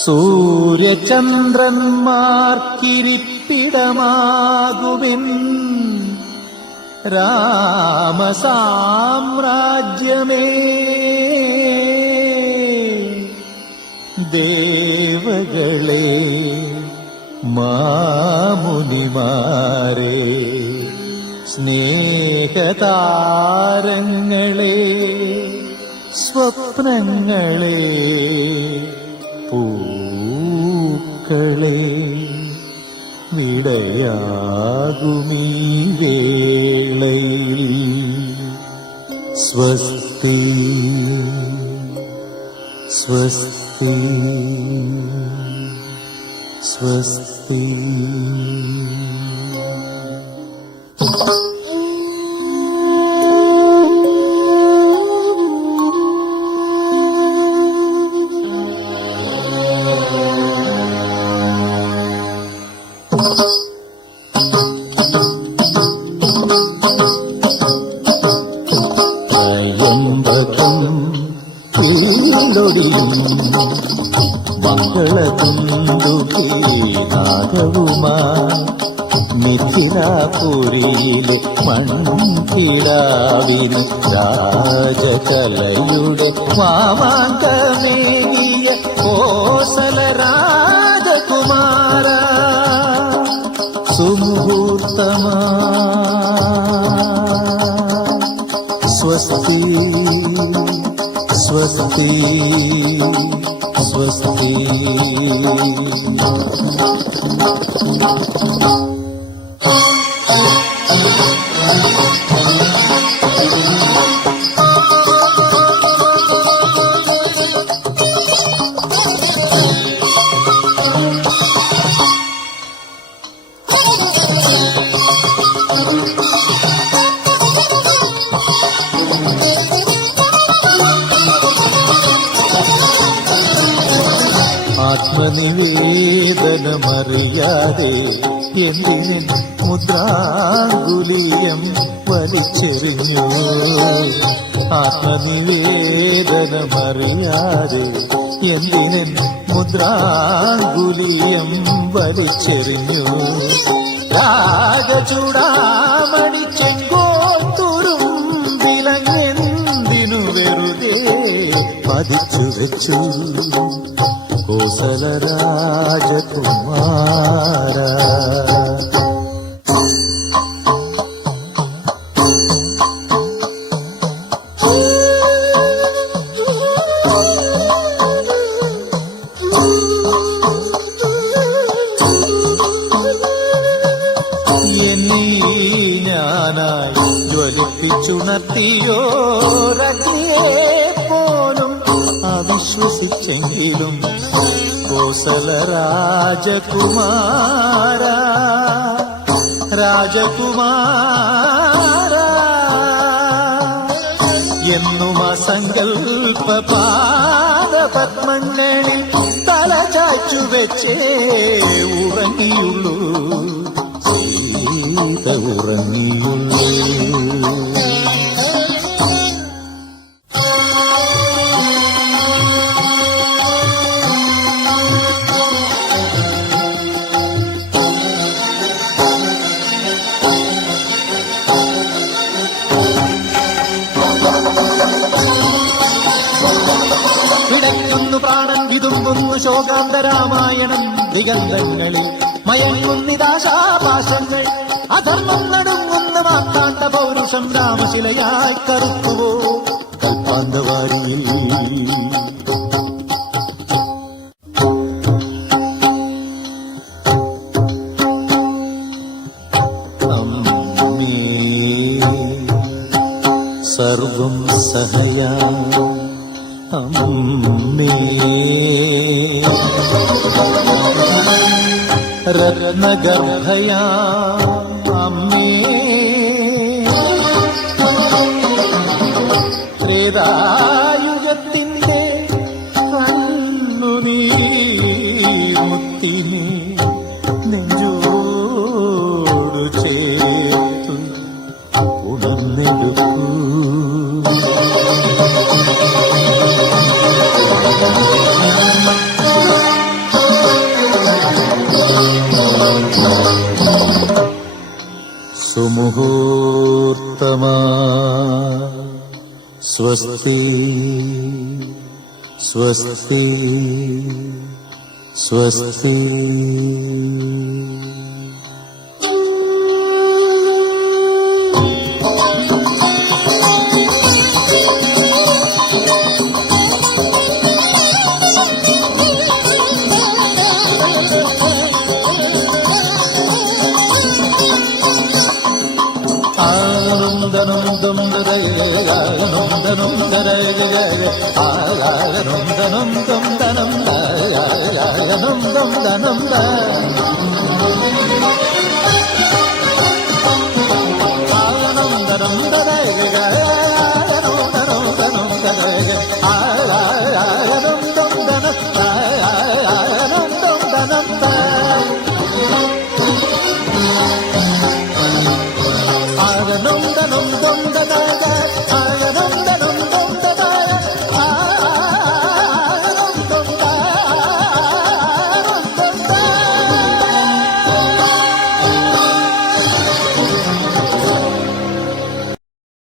സൂര്യചന്ദ്രന്മാർക്കിരിപ്പിടമാകുവിൻ രാമസാമ്രാജ്യമേ. ദേവകളെ മാമുനിമാരെ സ്നേഹതാരങ്ങളെ സ്വപ്നങ്ങളെ പൂക്കളെ വിടയാകുമീ വേളയിൽ സ്വസ്തി സ്വസ്തി സ്വസ്തി. മംഗളതുണ്ടുകീനാദവുമായി മിഥിലാപുരിയിലെ മൺകിടാവിന് രാജകലയുടെ മാമാങ്കമേകിയ കോസല രാജകുമാര സുമുഹൂർത്തമാ. സ്വസ്തി സ്വസ്തി സ്വസ്തി. ആത്മനിവേദനമറിയാതെ എന്തിന് മുദ്രാങ്കുലിയം വലിച്ചെറിഞ്ഞു. ആത്മനിവേദനമറിയാതെ എന്തിന് മുദ്രാങ്കുലിയം വലിച്ചെറിഞ്ഞു. രാജചൂടാമണി ചെങ്കോട്ടുറും വിലങ്ങെന്തിനു വെറുതെ പതിച്ചു വെച്ചു. കോസല രാജകുമാര ഞാനായി ജ്വലിപ്പിച്ചുണർത്തിയോ രഗ്നിയെ പോലും അവിശ്വസിച്ചെങ്കിലും കോസല രാജകുമാര രാജകുമാര എന്നും അസങ്കൽപ്പ പാദപത്മങ്ങളിൽ തല ചാച്ചു വെച്ചേ ഉറങ്ങിയുള്ളൂ സീത ഉറങ്ങിയുള്ളൂ. പിടയ്ക്കുന്നു പ്രാണൻ വിതുമ്പുന്നു ശോകാന്തരാമായണം ദിഗന്ധങ്ങളിൽ മയങ്ങുന്നിതാശാപാശങ്ങൾ അധർമ്മം നടുങ്ങുന്ന മാത്താണ്ട പൗരുഷം രാമശിലയായി കറുത്തുവോ കൽപ്പാന്തവാരിയിൽ. സർവം സഹയാ അമ്മേ രത്നഗർഭയാ അമ്മേ ത്രേതായുഗത്തിന്റെ കണ്ണുനീർമുത്തിനെ നെഞ്ചോടു ചേർത്തു ഉണർന്നെടുക്കൂ. സുമുഹൂർത്തമാ സ്വസ്തി സ്വസ്തി സ്വസ്തി. ആനന്ദനന്ദം ദരയനന്ദനം ദരയനന്ദനം ദനം ദനം ദനം ദനം ദനം